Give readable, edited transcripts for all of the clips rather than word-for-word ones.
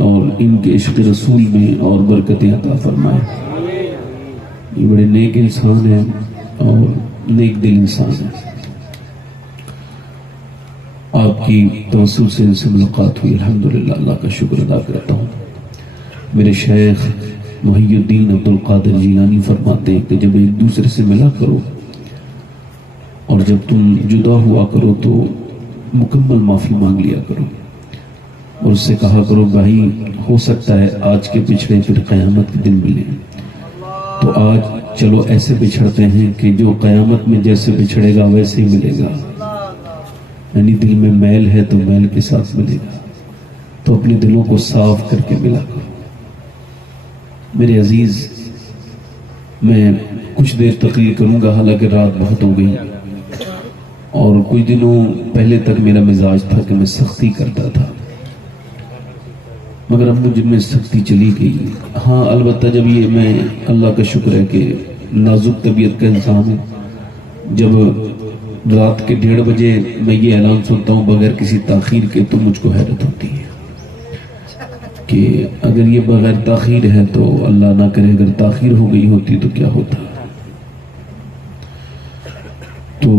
اور ان کے عشق رسول میں اور برکتیں عطا فرمائے. یہ بڑے نیک انسان ہیں اور نیک دل انسان ہیں. آپ کی توسل سے ان سے ملاقات ہوئی, الحمدللہ اللہ کا شکر ادا کرتا ہوں. میرے شیخ محی الدین عبد القادر جیلانی فرماتے ہیں کہ جب ایک دوسرے سے ملا کرو اور جب تم جدا ہوا کرو تو مکمل معافی مانگ لیا کرو اور اس سے کہا کرو بھائی ہو سکتا ہے آج کے پچھڑے پھر قیامت کے دن ملیں, تو آج چلو ایسے بچھڑتے ہیں کہ جو قیامت میں جیسے بچھڑے گا ویسے ہی ملے گا. یعنی دل میں میل ہے تو میل کے ساتھ ملے گا, تو اپنے دلوں کو صاف کر کے ملا کرو. میرے عزیز, میں کچھ دیر تقریر کروں گا, حالانکہ رات بہت ہو گئی اور کچھ دنوں پہلے تک میرا مزاج تھا کہ میں سختی کرتا تھا, مگر اب مجھ میں سختی چلی گئی. ہاں البتہ جب یہ میں اللہ کا شکر ہے کہ نازک طبیعت کا انسان ہوں, جب رات کے 1:30 بجے میں یہ اعلان سنتا ہوں بغیر کسی تاخیر کے تو مجھ کو حیرت ہوتی ہے کہ اگر یہ بغیر تاخیر ہے تو اللہ نہ کرے اگر تاخیر ہو گئی ہوتی تو کیا ہوتا. تو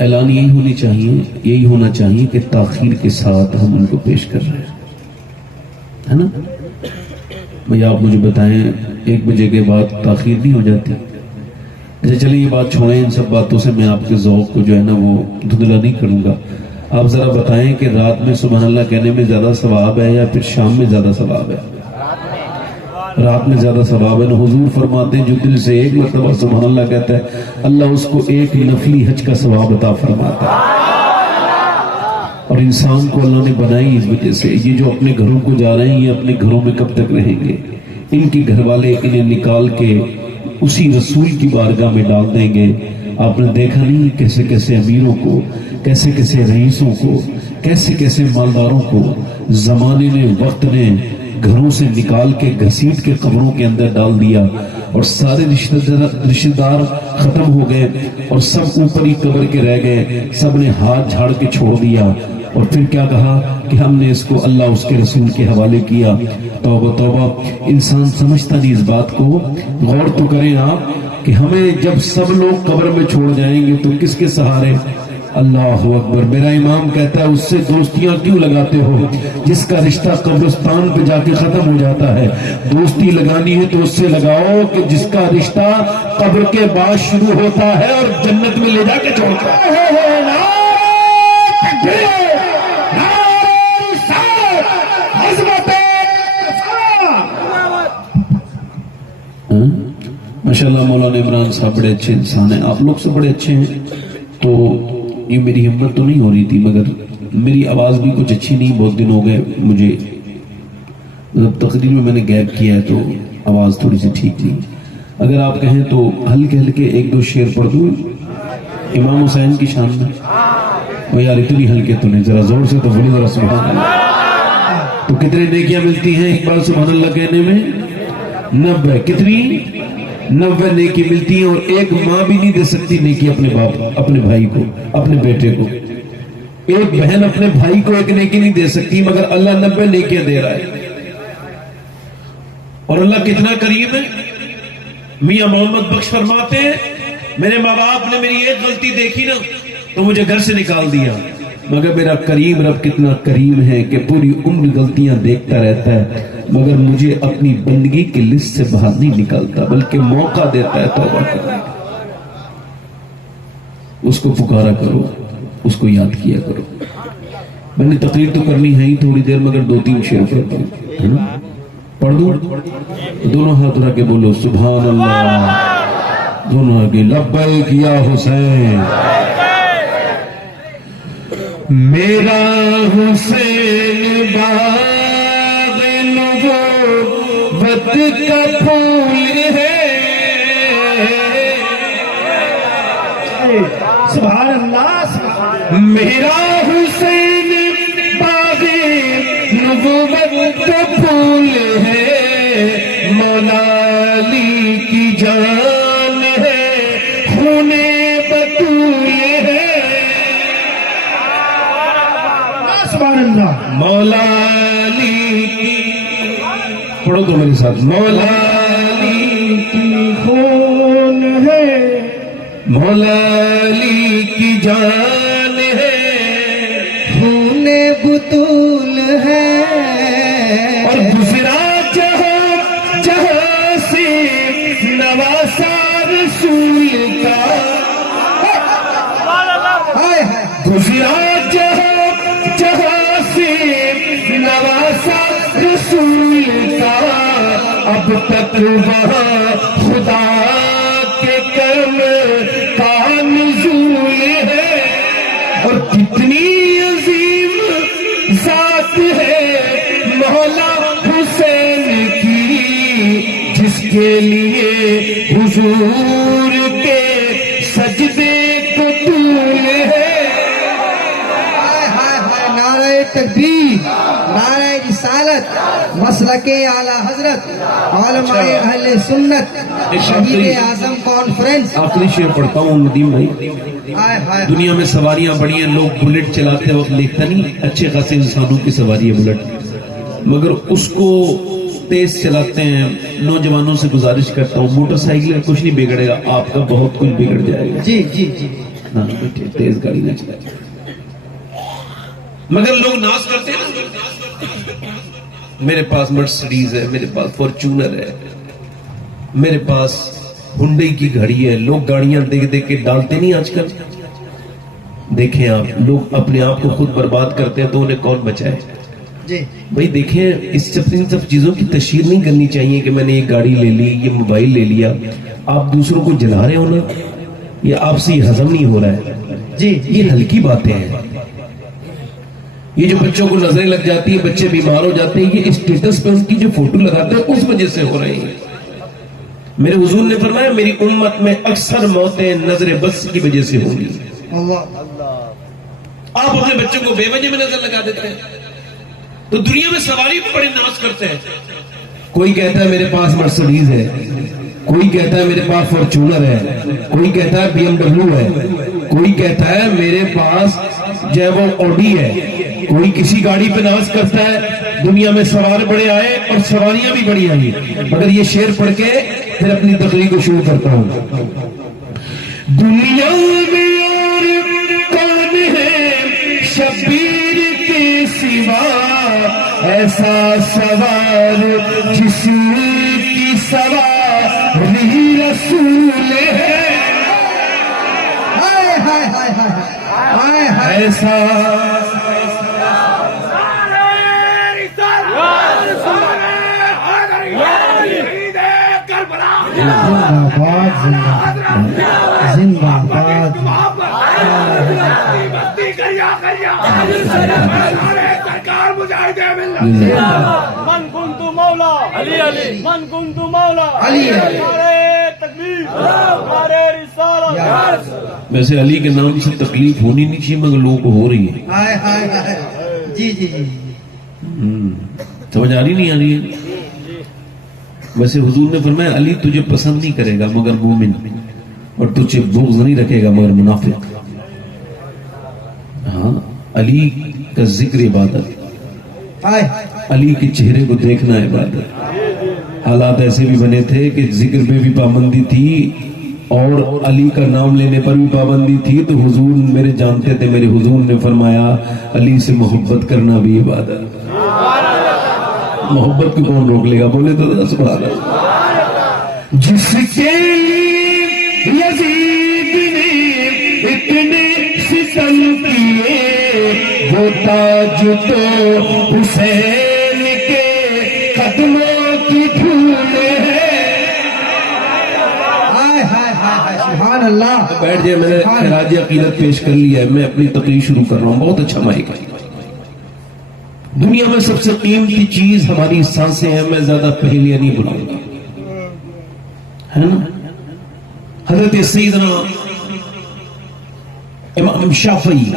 اعلان یہی ہونا چاہیے کہ تاخیر کے ساتھ ہم ان کو پیش کر رہے ہیں, ہے نا بھئی. آپ مجھے بتائیں 1 بجے کے بعد تاخیر نہیں ہو جاتی؟ اچھا چلیں یہ بات چھوڑیں, ان سب باتوں سے میں آپ کے ذوق کو جو ہے نا وہ دھندلا نہیں کروں گا. آپ ذرا بتائیں کہ رات میں سبحان اللہ کہنے میں زیادہ ثواب ہے یا پھر شام میں زیادہ ثواب ہے؟ رات میں زیادہ ثواب ہے نا. حضور فرماتے ہیں جو دل سے ایک مرتبہ سبحان اللہ کہتا ہے اللہ اس کو ایک نفلی حج کا ثواب عطا فرماتا ہے. اور انسان کو اللہ نے بنائی اس وجہ سے, یہ جو اپنے گھروں کو جا رہے ہیں یہ اپنے گھروں میں کب تک رہیں گے؟ ان کے گھر والے انہیں نکال کے اسی رسول کی بارگاہ میں ڈال دیں گے. آپ نے دیکھا نہیں کیسے کیسے امیروں کو, کیسے کیسے رئیسوں کو, کیسے کیسے مالداروں کو زمانے نے وقت نے گھروں سے نکال کے گھسیٹ کے قبروں کے اندر ڈال دیا, اور سارے رشتہ دار ختم ہو گئے اور سب اوپر ہی قبر کے رہ گئے. سب نے ہاتھ جھاڑ کے چھوڑ دیا اور پھر کیا کہا کہ ہم نے اس کو اللہ اس کے رسول کے حوالے کیا. توبہ توبہ, انسان سمجھتا نہیں اس بات کو. غور تو کریں آپ کہ ہمیں جب سب لوگ قبر میں چھوڑ جائیں گے تو کس کے سہارے؟ اللہ اکبر. میرا امام کہتا ہے اس سے دوستیاں کیوں لگاتے ہو جس کا رشتہ قبرستان پہ جا کے ختم ہو جاتا ہے؟ دوستی لگانی ہے تو اس سے لگاؤ کہ جس کا رشتہ قبر کے بعد شروع ہوتا ہے اور جنت میں لے جا کے چھوڑتا ہے. ماشاءاللہ مولانا عمران صاحب بڑے اچھے انسان ہیں, آپ لوگ سے بڑے اچھے ہیں. تو یہ میری ہمت تو نہیں ہو رہی تھی, مگر میری آواز بھی کچھ اچھی نہیں, بہت دن ہو گئے مجھے تقریر میں نے گیپ کیا ہے تو آواز تھوڑی سی ٹھیک نہیں. اگر آپ کہیں تو ہلکے ہلکے 1-2 شعر پڑھ دوں امام حسین کی شان میں. وہ یار اتنی ہلکے تو نہیں, ذرا زور سے تو بولی ذرا سبحان اللہ. تو کتنے نیکیاں ملتی ہیں ایک بار سبحان اللہ کہنے میں؟ 90. کتنی؟ 90 نیکی ملتی ہیں. اور ایک ماں بھی نہیں دے سکتی نیکی اپنے باپ, اپنے بھائی کو, اپنے بیٹے کو. ایک بہن اپنے بھائی کو ایک نیکی نہیں دے سکتی, مگر اللہ 90 نیکیاں دے رہا ہے. اور اللہ کتنا کریم ہے. میاں محمد بخش فرماتے ہیں میرے ماں باپ نے میری ایک غلطی دیکھی نا تو مجھے گھر سے نکال دیا, مگر میرا کریم رب کتنا کریم ہے کہ پوری عمر غلطیاں دیکھتا رہتا ہے, مگر مجھے اپنی بندگی کی لسٹ سے باہر نہیں نکالتا بلکہ موقع دیتا ہے توبہ کرنے کا. اس کو پکارا کرو, اس کو یاد کیا کرو. میں نے تقریر تو کرنی ہے ہی تھوڑی دیر, مگر 2-3 شعر پڑھتا ہوں, پڑھ دوں. دونوں ہاتھ اٹھا کے بولو سبحان اللہ. دونوں آگے لبیک یا حسین. میرا حسین باغ نبوت کا پھول ہے. سبحان اللہ. میرا حسین باغ نبوت کا پھول ہے, مولا علی کی جان ہے, خون بطول ہے. سبحان اللہ. مولا علی کی پڑھو تو میرے ساتھ. مولا علی کی خون ہے, مولا علی کی جان ہے, خون بطول ہے, اور گزرا جہاں جہاں سے نواسا رسول کا, ہائے ہائے گزرا جہاں جہاں سے نواسا رسول کا, اب تک وہاں خدا کے کرم کا نزول ہے. اور کتنی عظیم ذات ہے مولا حسین کی, جس کے لیے حضور کے سجدے کو طول ہے. ہائے ہائے ہائے, نعرہ تکبیر, نعرہ رسالت, مسلک اعلی حضرت, علماء اہل سنت, شہید اعظم کانفرنس. آخری شعر پڑھتا ہوں ندیم بھائی. ہائے ہائے, دنیا میں سواریاں بڑی ہیں, لوگ بلٹ چلاتے وقت دیکھتا نہیں, اچھے خاصے انسانوں کی سواری ہے بلٹ, مگر اس کو تیز چلاتے ہیں. نوجوانوں سے گزارش کرتا ہوں, موٹر سائیکل کچھ نہیں بگڑے گا, آپ کا بہت کچھ بگڑ جائے گا. جی جی جی, ہاں بیٹھے, تیز گاڑی نہ چلائے. مگر لوگ ناز کرتے ہیں, میرے پاس مرسڈیز ہے, میرے پاس فارچونر ہے, میرے پاس ہنڈئی کی گھڑی ہے. لوگ گاڑیاں دیکھ دیکھ کے ڈالتے نہیں آج کل. دیکھیں آپ, لوگ اپنے آپ کو خود برباد کرتے ہیں تو انہیں کون بچائے. جی بھائی دیکھیں, ان سب چیزوں کی تشہیر نہیں کرنی چاہیے کہ میں نے یہ گاڑی لے لی, یہ موبائل لے لیا. آپ دوسروں کو جلا رہے ہو نا, یہ آپ سے یہ ہضم نہیں ہو رہا ہے. جی, یہ ہلکی باتیں ہیں. یہ جو بچوں کو نظریں لگ جاتی ہیں, بچے بیمار ہو جاتے ہیں, یہ اسٹیٹس پہ ان کی جو فوٹو لگاتے ہیں اس وجہ سے ہو رہی ہیں. میرے حضور نے فرمایا میری امت میں اکثر موتیں نظر بس کی وجہ سے ہوں گی. اللہ, آپ اپنے بچوں کو بے وجہ میں نظر لگا دیتے ہیں. تو دنیا میں سواری بھی بڑے ناز کرتے ہیں. کوئی کہتا ہے میرے پاس مرسڈیز ہے, کوئی کہتا ہے میرے پاس فارچونر ہے, کوئی کہتا ہے بی ایم ڈبلیو ہے, کوئی کہتا ہے میرے پاس جو ہے وہ آڈی ہے, کوئی کسی گاڑی پہ ناز کرتا ہے. دنیا میں سوار بڑے آئے اور سواریاں بھی بڑی آئی. مگر یہ شعر پڑھ کے پھر اپنی تقریر کو شروع کرتا ہوں. دنیا میں اور کون ہے شبیر کے سوا, ایسا سوار جس کی سواری رسول ہے. ہائے ہائے ہائے ہائے, ہائے ہائے, ایسا زندہ باد, من کنت مولا علی علی, من کنت مولا علی علی, نعرہ تکبیر, نعرہ رسالت. ویسے علی کے نام سے تکلیف ہونی نہیں چاہیے, مگر لوگوں کو ہو رہی ہے. ہائے ہائے ہائے, جی جی جی, سمجھ آ رہی نہیں آ رہی ہے. ویسے حضور نے فرمایا علی تجھے پسند نہیں کرے گا مگر مومن, اور تجھے بغض نہیں رکھے گا مگر منافق. ہاں, علی کا ذکر عبادت, ہائے علی کے چہرے کو دیکھنا عبادت. حالات ایسے بھی بنے تھے کہ ذکر پہ بھی پابندی تھی اور علی کا نام لینے پر بھی پابندی تھی. تو حضور میرے جانتے تھے, میرے حضور نے فرمایا علی سے محبت کرنا بھی عبادت. محبت کو کون روک لے گا, بولے تو سبحان اللہ. جس کے لیے یزید نے اتنے ستم کیے, وہ تاج تو حسین کے قدموں کی دھول ہے. ہائے ہائے ہائے, سبحان اللہ. بیٹھ جائے, میں نے خراج عقیدت پیش کر لیا ہے, میں اپنی تقریر شروع کر رہا ہوں. بہت اچھا مائک ہے. دنیا میں سب سے قیمتی چیز ہماری سانسیں ہیں. میں زیادہ پہلیاں نہیں بلاؤں گا, ہے نا. حضرت سیدنا امام شافعی,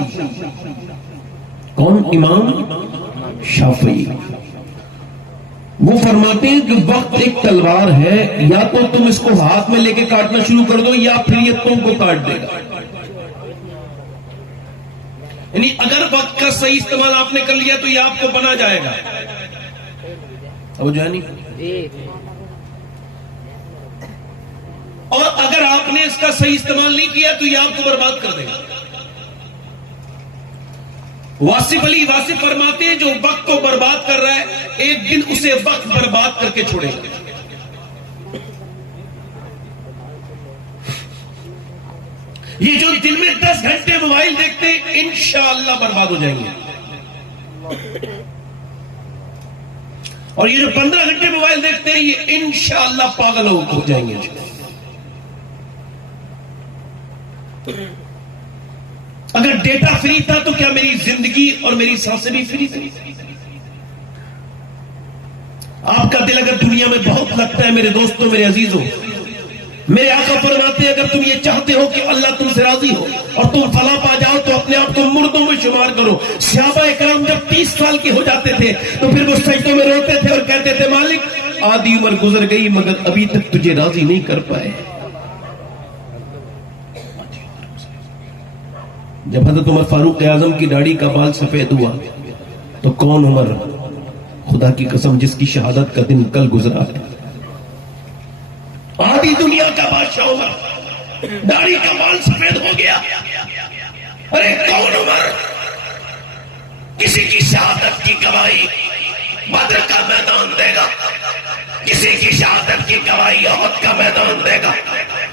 کون امام شافعی, وہ فرماتے ہیں کہ وقت ایک تلوار ہے, یا تو تم اس کو ہاتھ میں لے کے کاٹنا شروع کر دو یا پھر یہ تم کو کاٹ دے گا. یعنی اگر وقت کا صحیح استعمال آپ نے کر لیا تو یہ آپ کو بنا جائے گا, اب جو ہے نہیں. اور اگر آپ نے اس کا صحیح استعمال نہیں کیا تو یہ آپ کو برباد کر دے گا. واصف علی واصف فرماتے ہیں جو وقت کو برباد کر رہا ہے ایک دن اسے وقت برباد کر کے چھوڑے گا. یہ جو دن میں 10 گھنٹے موبائل دیکھتے ہیں انشاءاللہ برباد ہو جائیں گے. اور یہ جو 15 گھنٹے موبائل دیکھتے ہیں یہ انشاءاللہ پاگل ہو جائیں گے. اگر ڈیٹا فری تھا تو کیا میری زندگی اور میری سانسیں بھی فری تھی؟ آپ کا دل اگر دنیا میں بہت لگتا ہے میرے دوستوں میرے عزیزوں، میرے آقا فرماتے ہیں اگر تم یہ چاہتے ہو کہ اللہ تم سے راضی ہو اور تم فلاح پا جاؤ تو اپنے آپ کو مردوں میں شمار کرو. صحابہ اکرام جب 30 سال کے ہو جاتے تھے تو پھر وہ سجدوں میں روتے تھے اور کہتے تھے مالک آدھی عمر گزر گئی مگر ابھی تک تجھے راضی نہیں کر پائے. جب حضرت عمر فاروق اعظم کی داڑھی کا بال سفید ہوا تو کون عمر، خدا کی قسم جس کی شہادت کا دن کل گزرا، آدھی دنیا کا بادشاہ عمر، داڑھی کا بال سفید ہو گیا. ارے کون عمر، کسی کی شہادت کی گواہی بدر کا میدان دے گا، کسی کی شہادت کی گواہی احد کا میدان دے گا،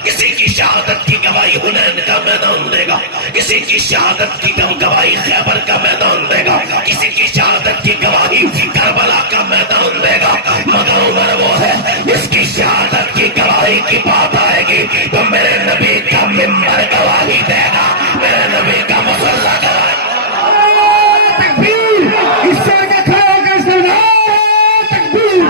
کسی کی شہادت کی گواہی حنین کا میدان دے گا، کسی کی شہادت کی گواہی خیبر کا میدان دے گا، کسی کی شہادت کی گواہی کربلا کا میدان دے گا. مگر عمر وہ ہے جس کی شہادت کی گواہی کی بات آئے گی تو میرے نبی کا ممبر گواہی دے گا، میرے نبی کا مصلی گواہی. تکبیر، اس سے کا کھڑا ہو کر سنا تکبیر،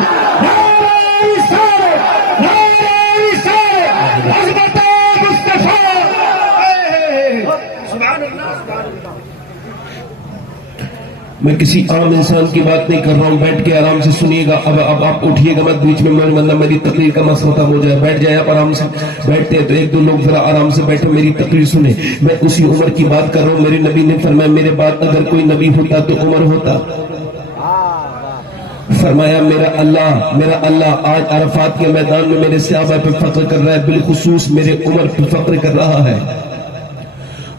میں کسی عام انسان کی بات نہیں کر رہا ہوں، بیٹھ کے آرام سے سنیے گا. اب آپ اٹھیے گا مت بیچ میں، میری تقریر کا مسئلہ ختم ہو جائے. بیٹھ جائے آپ آرام سے. بیٹھتے ہیں تو ایک دو لوگ ذرا آرام سے بیٹھو میری تقریر سنیں. میں اسی عمر کی بات کر رہا ہوں. میرے نبی نے فرمایا میرے بعد اگر کوئی نبی ہوتا تو عمر ہوتا. فرمایا میرا اللہ آج عرفات کے میدان میں میرے صحابہ پہ فخر کر رہا ہے، بالخصوص میرے عمر پہ فخر کر رہا ہے.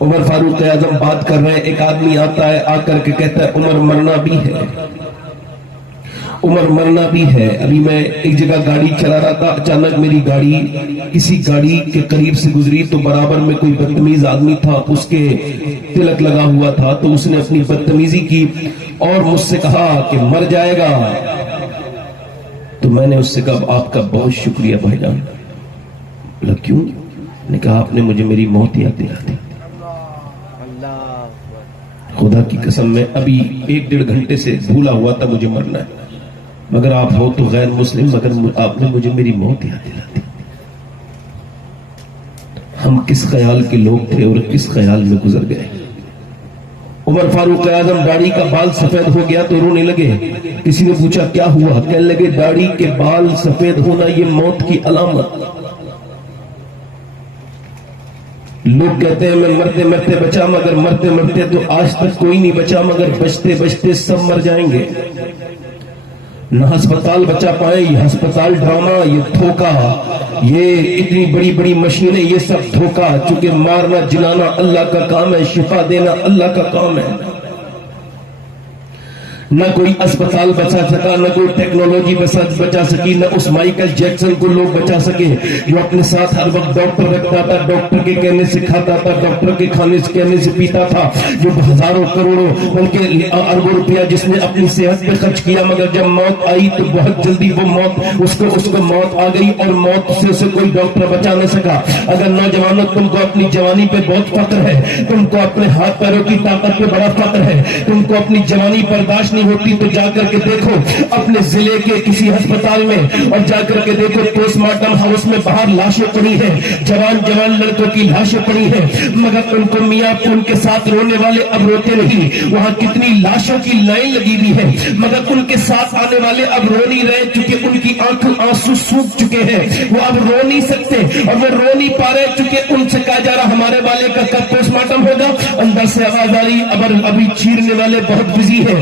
عمر فاروق اعظم بات کر رہے ہیں، ایک آدمی آتا ہے آ کر کے کہتا ہے عمر مرنا بھی ہے، عمر مرنا بھی ہے. ابھی میں ایک جگہ گاڑی چلا رہا تھا، اچانک میری گاڑی کسی گاڑی کے قریب سے گزری تو برابر میں کوئی بدتمیز آدمی تھا، اس کے تلک لگا ہوا تھا تو اس نے اپنی بدتمیزی کی اور مجھ سے کہا کہ مر جائے گا. تو میں نے اس سے کہا آپ کا بہت شکریہ بھائی جان. بولا کیوں؟ نے کہا آپ نے مجھے میری موت یاد دلا دی. خدا کی قسم میں ابھی 1-1.5 گھنٹے سے بھولا ہوا تھا مجھے مرنا ہے، مگر آپ ہو تو غیر مسلم، مگر آپ نے مجھے میری موت یاد دلا دی. ہم کس خیال کے لوگ تھے اور کس خیال میں گزر گئے. عمر فاروق اعظم داڑھی کا بال سفید ہو گیا تو رونے لگے. کسی نے پوچھا کیا ہوا؟ کہنے لگے داڑھی کے بال سفید ہونا یہ موت کی علامت. لوگ کہتے ہیں میں مرتے مرتے بچا، مگر مرتے مرتے تو آج تک کوئی نہیں بچا، مگر بچتے بچتے سب مر جائیں گے. نہ ہسپتال بچا پائے، یہ ہسپتال ڈرامہ، یہ دھوکہ، یہ اتنی بڑی بڑی مشینیں، یہ سب دھوکہ. چونکہ مارنا جلانا اللہ کا کام ہے، شفا دینا اللہ کا کام ہے. نہ کوئی اسپتال بچا سکا، نہ کوئی ٹیکنالوجی بچا سکی، نہ اس مائیکل جیکسن کو لوگ بچا سکے جو اپنے ساتھ ہر وقت ڈاکٹر رکھتا تھا، ڈاکٹر کے کہنے سے کھاتا تھا، ڈاکٹر کے کہنے سے پیتا تھا، جو ہزاروں کروڑوں بلکہ اربوں روپیہ جس نے اپنی صحت پہ خرچ کیا، مگر جب موت آئی تو بہت جلدی وہ موت اس کو موت آ گئی اور موت سے اسے کوئی ڈاکٹر بچا نہ سکا. اگر نوجوانوں تم کو اپنی جوانی پہ بہت فخر ہے، تم کو اپنے ہاتھ پیروں کی طاقت پہ بڑا فخر ہے، تم کو اپنی جوانی برداشت نہیں ہوتی تو جا کر کے دیکھو اپنے ضلع کے کسی ہسپتال میں اور جا کر کے دیکھو پوسٹ مارٹم ہاؤس میں باہر لاشیں پڑی ہیں، جوان لڑکوں کی لاشیں پڑی ہیں، مگر ان کو میاں ان کے ساتھ رونے والے اب روتے نہیں. وہاں کتنی لاشوں کی لائن لگی ہوئی ہے، مگر ان کے ساتھ آنے والے اب رو نہیں رہے چونکہ ان کی آنسو سوکھ چکے ہیں، وہ اب رو نہیں سکتے اور وہ رو نہیں پا رہے چونکہ ان سے کہا جا رہا ہمارے والے کا کب پوسٹ مارٹم ہوگا. اندر سے آواز آ رہی ابھی چیرنے والے بہت بزی ہیں،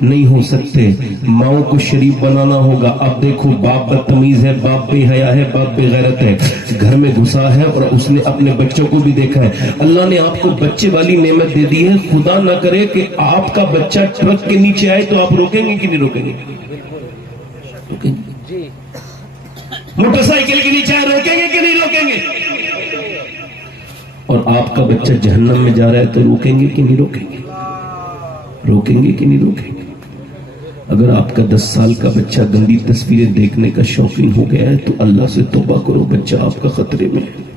نہیں ہو سکتے، ماؤں کو شریف بنانا ہوگا. اب دیکھو باپ بدتمیز ہے، باپ بے حیا ہے، باپ بے غیرت ہے، گھر میں گھسا ہے اور اس نے اپنے بچوں کو بھی دیکھا ہے. اللہ نے آپ کو بچے والی نعمت دے دی ہے، خدا نہ کرے کہ آپ کا بچہ ٹرک کے نیچے آئے تو آپ روکیں گے کہ نہیں روکیں گے؟ موٹر سائیکل کے نیچے آئے روکیں گے کہ نہیں روکیں گے؟ اور آپ کا بچہ جہنم میں جا رہا ہے تو روکیں گے کہ نہیں روکیں گے؟ روکیں گے کہ نہیں روکیں گے؟ اگر آپ کا 10 سال کا بچہ گندی تصویریں دیکھنے کا شوقین ہو گیا ہے تو اللہ سے توبہ کرو، بچہ آپ کا خطرے میں ہے.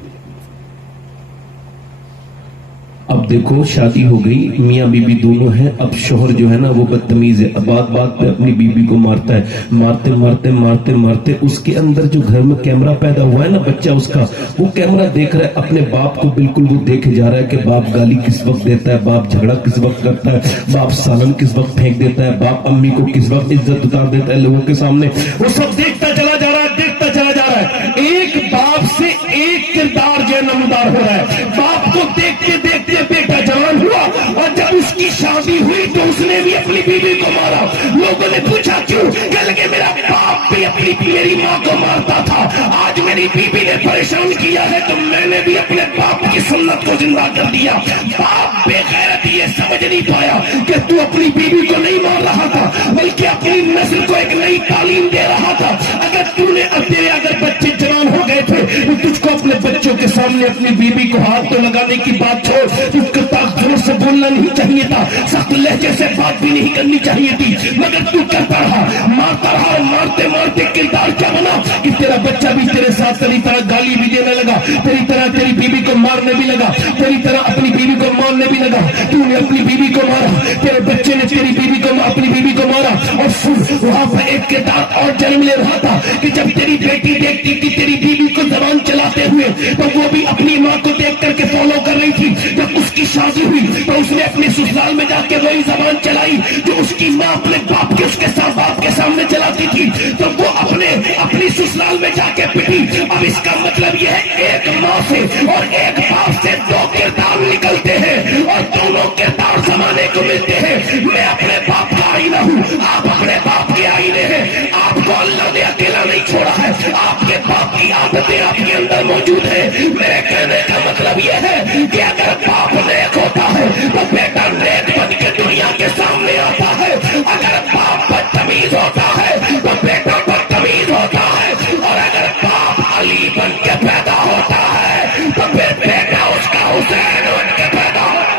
اب دیکھو شادی ہو گئی، میاں بیوی دونوں ہیں، اب شوہر جو ہے نا وہ بدتمیز ہے، بات بات پہ اپنی بیوی کو مارتا ہے، مارتے مارتے مارتے مارتے اس کے اندر جو گھر میں کیمرہ پیدا ہوا ہے نا بچہ اس کا، وہ کیمرہ دیکھ رہا ہے اپنے باپ کو، بالکل وہ دیکھے جا رہا ہے کہ باپ گالی کس وقت دیتا ہے، باپ جھگڑا کس وقت کرتا ہے، باپ سالن کس وقت پھینک دیتا ہے، باپ امی کو کس وقت عزت اتار دیتا ہے لوگوں کے سامنے. وہ سب دیکھتا چلا جا رہا ہے، دیکھتا چلا جا رہا ہے. ایک باپ سے ایک کردار جو نمودار ہو رہا ہے. باپ کو دیکھتے دیکھتے بیٹا جوان ہوا اور جب اس کی شادی ہوئی تو اس نے بھی اپنی بیوی کو مارا. لوگوں نے پوچھا کیوں؟ کہ لگے میرا باپ بھی میری ماں کو مارتا تھا، آج میری بیوی نے پریشان کیا ہے تو میں نے بھی اپنے باپ کی سنت کو زندہ کر دیا. باپ بے غیرت یہ سمجھ نہیں پایا کہ تو اپنی بیوی کو نہیں مار رہا تھا بلکہ اپنی نسل کو ایک نئی تعلیم دے رہا تھا. اگر تو نے اگر بچے جوان ہو گئے تھے تو تجھ کو اپنے بچوں کے سامنے اپنی بیوی کو ہاتھ تو لگانے کی بات چھوڑ، تجھ کو زور سے بولنا نہیں چاہیے تھا، سخت لہجے سے بات بھی نہیں کرنی چاہیے تھی، مگر تو کرتا رہا، مارتا رہا اور مارتے مارتے کردار کیا بنا کہ تیرا بچہ بھی تیرے ساتھ تیری طرح گالی بھی دینے لگا، تیری طرح تیری بیوی کو مارنے بھی لگا، تیری طرح اپنی بیوی کو مارنے بھی لگا. تو نے اپنی بیوی کو مارا، تیرے بچے نے تیری بیوی کو اپنی بیوی کو مارا. اور سن وہاں پر ایک کردار اور جنم لے رہا تھا کہ جب تیری بیٹی دیکھتی تھی تیری بیوی کو زبان چلاتے ہوئے تو وہ بھی اپنی ماں کو دیکھ کر کے فالو کر رہی تھی. جب اس کی شادی ہوئی تو اس نے اپنے سسرال میں جا کے وہی زبان چلائی جو اس کی ماں اپنے باپ کے اس کے ساتھ باپ کے سامنے چلاتی تھی، تو وہ اپنی سسرال میں جا کے پٹی. اب اس کا مطلب یہ ہے ایک ماں سے اور ایک باپ سے 2 کردار نکلتے ہیں اور دونوں کردار زمانے کو ملتے ہیں. میں اپنے باپ کا آئینہ ہوں، آپ اپنے باپ کے آئینے ہیں. آپ کو اللہ نے اکیلا نہیں چھوڑا ہے، آپ کے باپ کی عادتیں آپ کے اندر موجود ہیں. میرے کہنے کا مطلب یہ ہے کہ اگر باپ نیک ہوتا ہے تو بیٹا نیک بن کے دنیا کے سامنے آتا ہے. اگر باپ بدتمیز ہوتا ہے تو بیٹا بدتمیز ہوتا ہے، اور اگر باپ علی بن کے پیدا ہوتا ہے تو پھر بیٹا اس کا حسین بن کے پیدا ہوتا ہے.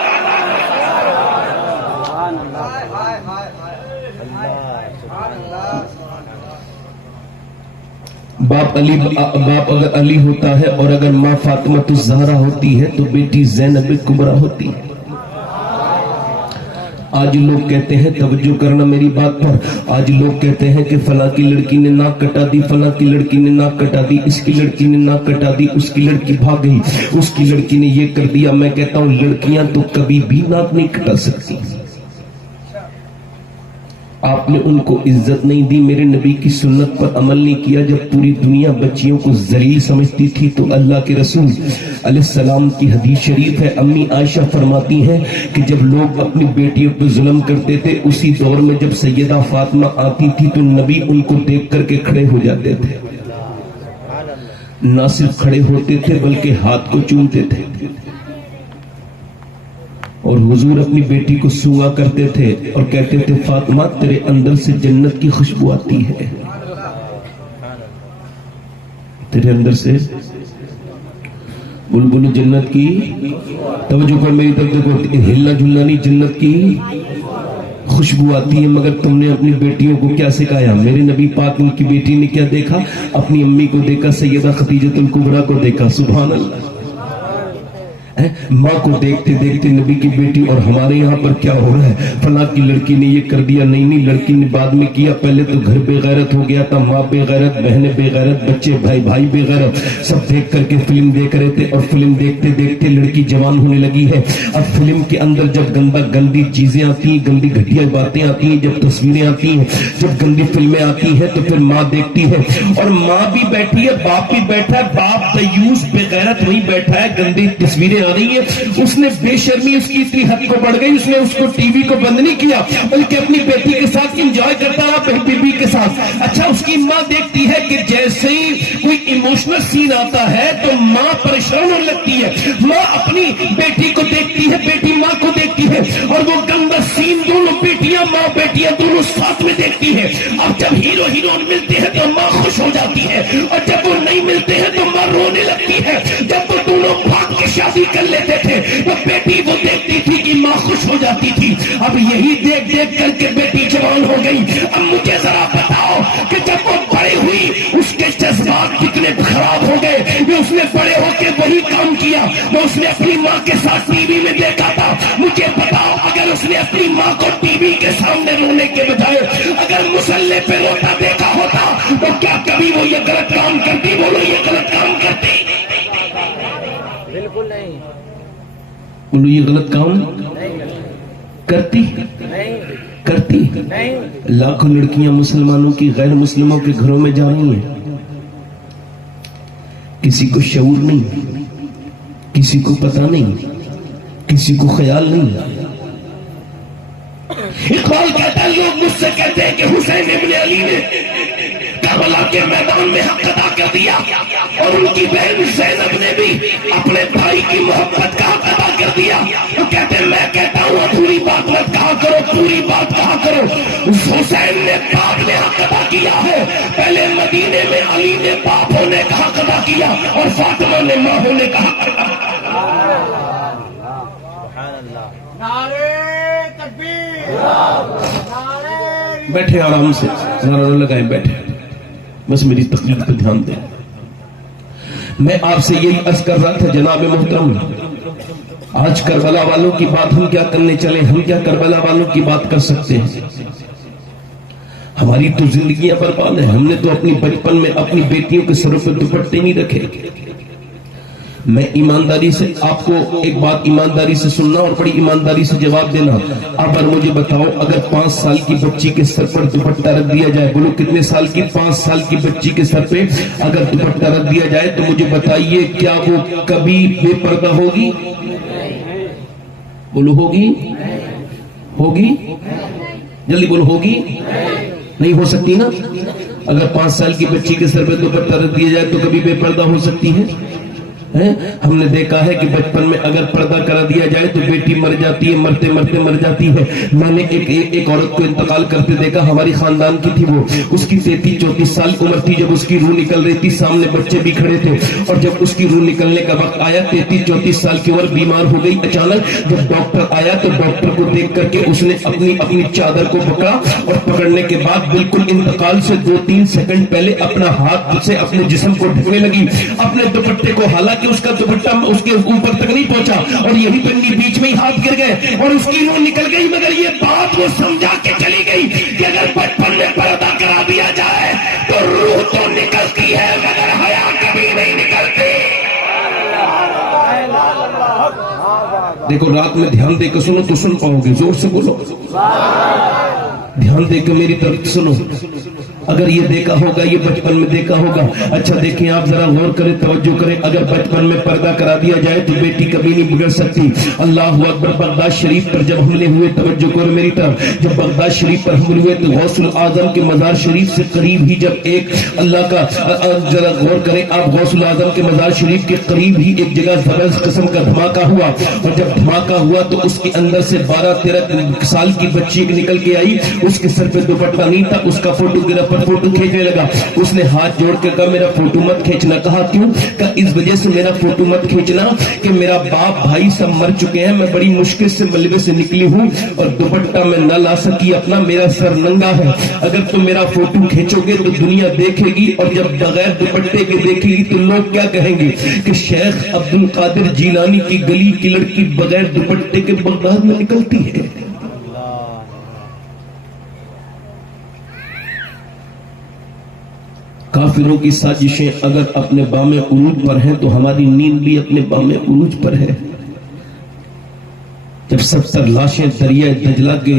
باپ اگر علی ہوتا ہے اور اگر ماں فاطمہ الزہرا ہوتی ہے تو بیٹی زینب کبریٰ ہوتی ہے. آج لوگ کہتے ہیں، توجہ کرنا میری بات پر، آج لوگ کہتے ہیں کہ فلاں کی لڑکی نے ناک کٹا دی، فلاں کی لڑکی نے ناک کٹا دی، اس کی لڑکی نے ناک کٹا دی، اس کی لڑکی بھاگ گئی، اس کی لڑکی نے یہ کر دیا. میں کہتا ہوں لڑکیاں تو کبھی بھی ناک نہیں کٹا سکتی. آپ نے ان کو عزت نہیں دی، میرے نبی کی سنت پر عمل نہیں کیا. جب پوری دنیا بچیوں کو ذلیل سمجھتی تھی تو اللہ کے رسول علیہ السلام کی حدیث شریف ہے، امی عائشہ فرماتی ہیں کہ جب لوگ اپنی بیٹیوں پر ظلم کرتے تھے اسی دور میں جب سیدہ فاطمہ آتی تھی تو نبی ان کو دیکھ کر کے کھڑے ہو جاتے تھے. نہ صرف کھڑے ہوتے تھے بلکہ ہاتھ کو چومتے تھے. اور حضور اپنی بیٹی کو سونگا کرتے تھے اور کہتے تھے فاطمہ تیرے اندر سے جنت کی خوشبو آتی ہے، تیرے اندر سے بلبل جنت کی. توجہ کر میری طرف دیکھو، ہلنا جھلنا نہیں، جنت کی خوشبو آتی ہے. مگر تم نے اپنی بیٹیوں کو کیا سکھایا؟ میرے نبی پاک ان کی بیٹی نے کیا دیکھا؟ اپنی امی کو دیکھا، سیدہ خدیجہ الکبریٰ کو دیکھا. سبحان اللہ. ماں کو دیکھتے دیکھتے نبی کی بیٹی. اور ہمارے یہاں پر کیا ہو رہا ہے؟ فلاں کی لڑکی نے یہ کر دیا. نہیں، لڑکی نے بعد میں کیا، پہلے تو گھر بے غیرت ہو گیا تھا، ماں بے غیرت، بہنیں بے غیرت، بچے بھائی بے غیرت، سب دیکھ کر کے فلم دیکھ رہے تھے. اور فلم دیکھتے دیکھتے لڑکی جوان ہونے لگی ہے. اب فلم کے اندر جب گندی چیزیں آتی ہیں، گندی گھٹیا باتیں آتی ہیں، جب تصویریں آتی ہیں، جب گندی فلمیں آتی ہیں تو پھر ماں دیکھتی ہے. اور ماں بھی بیٹھی ہے، باپ بھی بیٹھا ہے. باپ دیوس بے غیرت وہیں بیٹھا ہے, گندی تصویریں آ رہی ہیں, اس نے بے شرمی اس کی اتنی حد کو بڑھ گئی, اس نے اس کو ٹی وی کو بند نہیں کیا بلکہ اپنی بیٹی کے ساتھ انجوائے کرتا رہا, بیبی کے ساتھ. اچھا اس کی ماں دیکھتی ہے کہ جیسے ہی کوئی ایموشنل سین آتا ہے تو ماں پریشان ہونے لگتی ہے, ماں اپنی بیٹی کو دیکھتی ہے, بیٹی ماں کو دیکھتی ہے, اور وہ گندا سین دونوں بیٹیاں ماں بیٹیاں دونوں ساتھ میں دیکھتی ہے. اب جب ہیرو ہیروئن ملتے ہیں تو ماں خوش ہو جاتی ہے, اور جب وہ نہیں ملتے ہیں تو ماں رونے لگتی ہے. جب وہ دونوں بھاگ کے شادی کر لیتے تھے تو بیٹی وہ دیکھتی تھی کہ ماں خوش ہو جاتی تھی. اب یہی دیکھ دیکھ کر کے بیٹی جوان ہو گئی. اب مجھے ذرا بتاؤ کہ جب وہ بڑی ہوئی اس کے جذبات کتنے خراب ہو گئے. اس نے بڑے ہو کے وہی کام کیا وہ اس نے اپنی ماں کے ساتھ ٹی وی میں دیکھا تھا. مجھے بتاؤ اگر اس نے اپنی ماں کو ٹی وی کے سامنے رونے کے بجائے اگر مسلح پہ روتا دیکھا ہوتا تو کیا کبھی وہ یہ غلط کام کرتی؟ بولو یہ غلط کام کرتی؟ بالکل نہیں. بولو یہ غلط کام کرتی؟ کرتی. لاکھوں لڑکیاں مسلمانوں کی غیر مسلموں کے گھروں میں جا رہی ہیں, کسی کو شعور نہیں, کسی کو پتہ نہیں, کسی کو خیال نہیں. اقبال کہتا ہے لوگ مجھ سے کہتے ہیں کہ حسین ابن علی نے کربلا کے میدان میں حق ادا کر دیا, اور ان کی بہن زینب نے بھی اپنے بھائی کی محبت کا حق ادا کر دیا. وہ کہتے ہیں میں کہتا ہوں ادھوری بات مت کہا کرو, پوری بات کہا کرو. حسین نے باپ نے حق ادا کیا ہے, پہلے مدینے میں علی نے باپ ہونے کا حق ادا کیا اور فاطمہ نے ماں ہونے کا حق ادا کیا. بیٹھے آرام سے, نعرہ لگائیں, بیٹھے, بس میری تقریر پہ دھیان دیں. میں آپ سے یہی عرض کر رہا تھا جناب محترم, آج کربلا والوں کی بات ہم کیا کرنے چلے, ہم کیا کربلا والوں کی بات کر سکتے ہیں؟ ہماری تو زندگیاں برباد ہیں. ہم نے تو اپنی بچپن میں اپنی بیٹیوں کے سروں پہ دوپٹے نہیں رکھے. میں ایمانداری سے آپ کو ایک بات ایمانداری سے سننا اور بڑی ایمانداری سے جواب دینا. اب مجھے بتاؤ اگر 5 سال کی بچی کے سر پر دوپٹہ رکھ دیا جائے, بولو کتنے سال کی, 5 سال کی بچی کے سر پہ اگر دوپٹہ رکھ دیا جائے تو مجھے بتائیے کیا وہ کبھی بے پردہ ہوگی؟ بولو ہوگی؟ ہوگی؟ جلدی بولو ہوگی؟ نہیں ہو سکتی نا. اگر 5 سال کی بچی کے سر پہ دوپٹہ رکھ دیا جائے تو کبھی بے پردہ ہو سکتی ہے؟ ہم نے دیکھا ہے کہ بچپن میں اگر پردہ کرا دیا جائے تو بیٹی مر جاتی ہے, مرتے مرتے مر جاتی ہے. میں نے ایک عورت کو انتقال کرتے دیکھا, ہماری خاندان کی تھی, وہ اس کی 33-34 سال عمر تھی جب اس کی روح نکل رہی تھی, سامنے بچے بھی کھڑے تھے, اور جب اس کی روح نکلنے کا وقت آیا 33-34 سال کی عمر, بیمار ہو گئی. اچانک جب ڈاکٹر آیا تو ڈاکٹر کو دیکھ کر کے اس نے اپنی چادر کو پکڑا, اور پکڑنے کے بعد بالکل انتقال سے 2-3 سیکنڈ پہلے اپنا ہاتھ سے اپنے جسم کو ڈھکنے لگی, اپنے دوپٹے کو, حالانکہ اس کا دوپٹہ اس کے اوپر تک نہیں پہنچا, اور یہی پنڈی بیچ میں ہی ہاتھ گر گئے اور اس کی روح نکل گئی. مگر یہ بات وہ سمجھا کے چلی گئی کہ اگر بچپن میں پردہ کرا دیا جائے تو روح تو نکلتی ہے مگر حیا کبھی نہیں نکلتی. دیکھو رات میں دھیان دے کے سنو تو سن پاؤ گے, زور سے بولو, دھیان دے کے میری طرف سنو. اگر یہ دیکھا ہوگا, یہ بچپن میں دیکھا ہوگا. اچھا دیکھیں آپ ذرا غور کریں, توجہ کریں. اگر بچپن میں پردہ کرا دیا جائے تو بیٹی کبھی نہیں بگڑ سکتی. اللہ اکبر. بغداد شریف پر جب حملے ہوئے, توجہ کرو میری طرف, جب بغداد شریف پر حملے ہوئے تو غوث الاعظم کے مزار شریف سے قریب ہی جب ایک اللہ کا, ذرا غور کریں آپ, غوث الاعظم کے مزار شریف کے قریب ہی ایک جگہ زبردست قسم کا دھماکہ ہوا, اور جب دھماکہ ہوا تو اس کے اندر سے 12-13 سال کی بچی نکل کے آئی. اس کے سر پہ دوپٹہ نہیں تھا, اس کا فوٹو فوٹو کھینچنے لگا. اس نے ہاتھ جوڑ کے کہا میرا فوٹو مت کھینچنا. کہا کیوں؟ کہا اس وجہ سے میرا فوٹو مت کھینچنا کہ میرا باپ بھائی سب مر چکے ہیں, میں بڑی مشکل سے ملبے سے نکلی ہوں اور دوپٹہ میں نہ لا سکی اپنا, میرا سر ننگا ہے. اگر تم میرا فوٹو کھینچو گے تو دنیا دیکھے گی, اور جب بغیر دوپٹے کے دیکھے گی تو لوگ کیا کہیں گے کہ شیخ عبد القادر جیلانی کی گلی کی لڑکی بغیر دوپٹے کے بغداد میں نکلتی ہے. کافروں کی سازشیں اگر اپنے بام عروج پر ہیں تو ہماری نیند بھی اپنے بام عروج پر ہے. جب 70 لاشیں دریائے دجلہ کے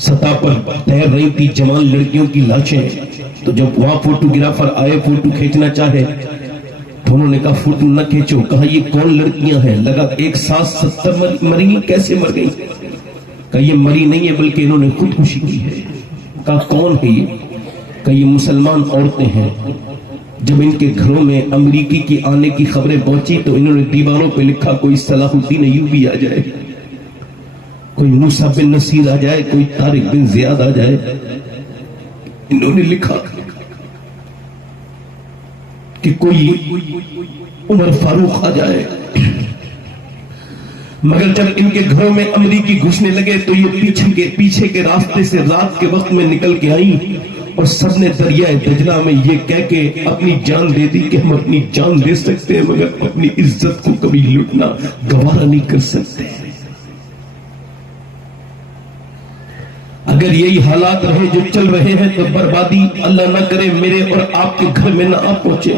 سطح پر تیر رہی تھی, جوان لڑکیوں کی لاشیں, تو جب وہاں فوٹوگرافر آئے فوٹو کھینچنا چاہے تو انہوں نے کہا فوٹو نہ کھینچو. کہا یہ کون لڑکیاں ہیں؟ لگا 170 مری. کیسے مر گئی؟ کہا یہ مری نہیں ہے بلکہ انہوں نے خودکشی کی ہے. کہا کون ہے یہ؟ کہا یہ مسلمان عورتیں ہیں. جب ان کے گھروں میں امریکی کی آنے کی خبریں پہنچی تو انہوں نے دیواروں پہ لکھا کوئی صلاح الدین ایوبی آ جائے, کوئی موسیٰ بن نصیر آ جائے, کوئی طارق بن زیاد آ جائے. انہوں نے لکھا کہ کوئی عمر فاروق آ جائے. مگر جب ان کے گھروں میں امریکی گھسنے لگے تو یہ پیچھے کے راستے سے رات کے وقت میں نکل کے آئیں اور سب نے دریائے دجلہ میں یہ کہہ کے اپنی جان دے دی کہ ہم اپنی جان دے سکتے ہیں مگر اپنی عزت کو کبھی لٹنا گوارا نہیں کر سکتے. اگر یہی حالات رہے جو چل رہے ہیں تو بربادی اللہ نہ کرے میرے اور آپ کے گھر میں نہ آ پہنچے.